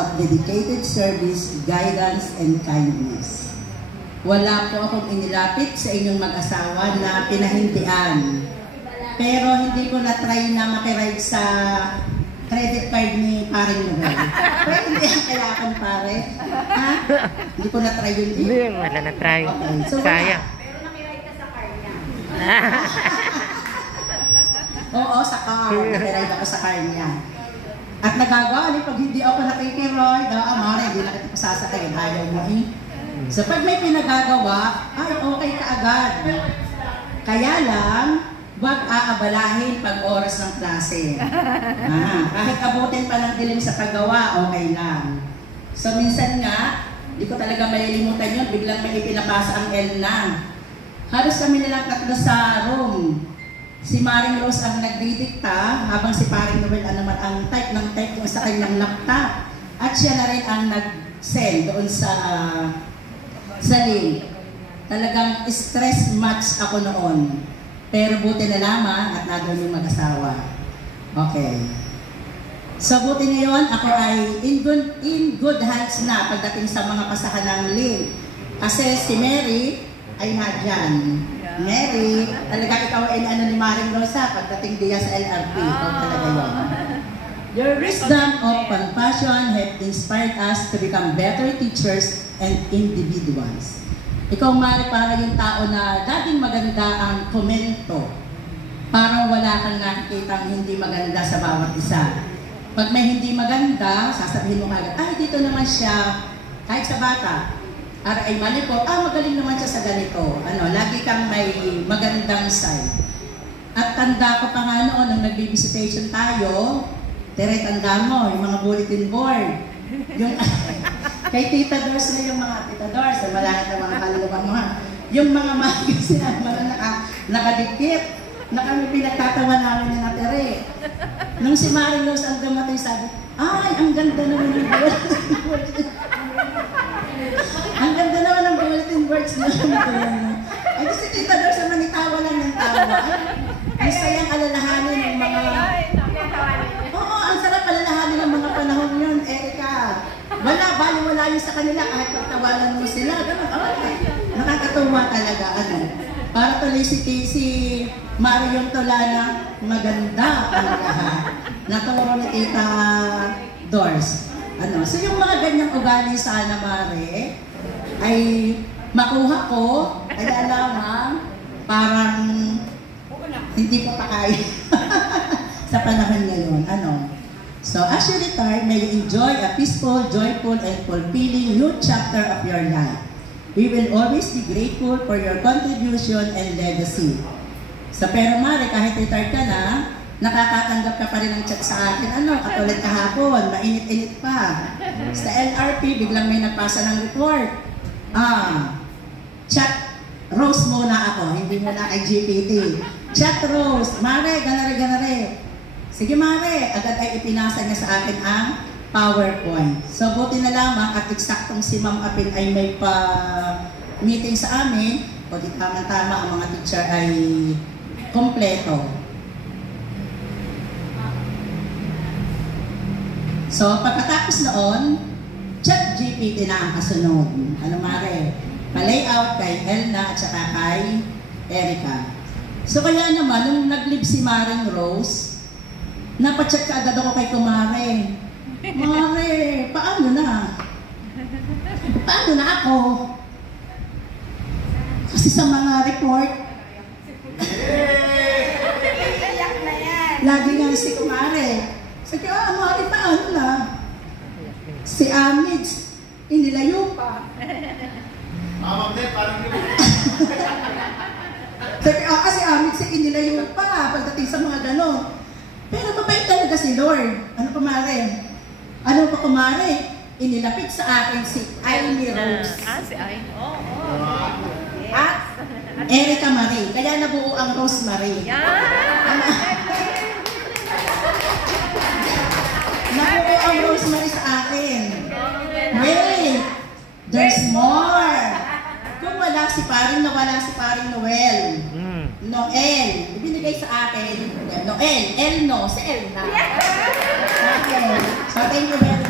of dedicated service, guidance, and kindness. Wala po akong inilapit sa inyong mag-asawa na pinahindian. Pero hindi ko na-try na makiride sa credit card ni paring Noel. Pero hindi ang kailangan, pare. Ha? Hindi ko na-try yun. Hindi, wala na-try. Okay. So, sayang. Pero nakiride ka sa car niya. Oo, sa car. Nakiride ako sa car niya. At nagagawa, pag hindi ako nakikiride, mara, hindi na kita pasasakay. Ayaw mo eh. So pag may pinagagawa, ay okay ka agad. Kaya lang, huwag aabalahin pag oras ng klase. Kahit abutin pa ng dilim sa paggawa, okay lang. So minsan nga, hindi ko talaga malilimutan yun, biglang may ipinapasa ang Elna. Halos kami nilang tatlo sa room. Si Maring Rose ang nagdidikta, habang si Paring Noel naman ang type ng type doon sa kanyang laptop. At siya na rin ang nag-send doon sa link. Talagang stress match ako noon. Pero buti na lamang at nandun yung mag-asawa. Okay. So buti ngayon, ako ay in good hands na pagdating sa mga pasahan ng link. Kasi si Mary ay nadyan. Mary, talaga ikaw ay ano ni Maring Rosa pagdating diya sa LRP. Ikaw talaga yun. Your wisdom of compassion have inspired us to become better teachers and individuals. Ikaw, Mari, para yung tao na dating maganda ang komento. Parang wala kang nakikita hindi maganda sa bawat isa. Pag may hindi maganda, sasabihin mo agad, ay, dito naman siya, kahit sa bata. Ay malikot, magaling naman siya sa ganito. Lagi kang may magandang side. At tanda ko pa nga noon, nung nag-visitation tayo, Tere, tanda mo, yung mga bulletin board. Yung, kay Tita Dors na yung mga Tita Dors, malaki na mga kaluluwa mo ha. Yung mga magazine na nakadikit, na kami pinagtatawa namin ni na Tere. Nung si Maring Rose ang dumating, sabi, ay, ang ganda naman yung bulletin board. Ang ganda naman ng bulletin boards na ay, si Tita Dors naman itawa lang ng tawa. Ay, sayang alalahanin ng mga... Oo, ang sarap alalahanin ng mga panahon yun, Erika. Wala yun sa kanila kahit pagtawanan mo sila. Nakakatuwa talaga. Para tuloy si Marion Tolana, maganda ang lahat. Naturo ni Tita Dors. So yung mga ganyang ugali sana, Mare, ay makuha ko, kaya lamang parang hindi ko pa kaya sa panahon ngayon. So as you retire, may you enjoy a peaceful, joyful, and fulfilling new chapter of your life. We will always be grateful for your contribution and legacy. So pero Mare, kahit retire ka na, nakakatanggap ka pa rin ng chat sa akin. Katulad kahapon, mainit-init pa. Sa LRP, biglang may nagpasa ng report. Chat Rose muna ako, hindi mo na kay GPT. Chat Rose, Mare, ganare. Sige Mare, agad ay ipinasa niya sa akin ang PowerPoint. So buti na lamang at eksaktong si Ma'am Apil ay may pa-meeting sa amin, o di tama-tama ang mga teacher ay kompleto. So, pagkatapos noon, ChatGPT na ang kasunod. Mare? Pa-layout kay Elna at saka kay Erika. So, kaya naman, nung nag-live si Maring Rose, napacheck ka agad ako kay Kumare. Mare, paano na? Paano na ako? Kasi sa mga report, lagi nga si Kumare. Sige, Mari, paano na? Si Amids, inilayo pa. Parang yun. Sige, kasi Amids, inilayo pa pagdating sa mga ganon. Pero mabait talaga si Lord. Pa, Mare? Pa, Kumare? Inilapit sa akin si Amy Rose. Si Amy? Oo. At Erika Marie. Kaya nabuo ang Rose Marie. Nabuo ang Rosemary sa akin. Wait! There's more! Kung wala si Paring Noel. Noel. Ibinigay sa akin. Noel. Elno. Si Elna. Okay. So, thank you very much.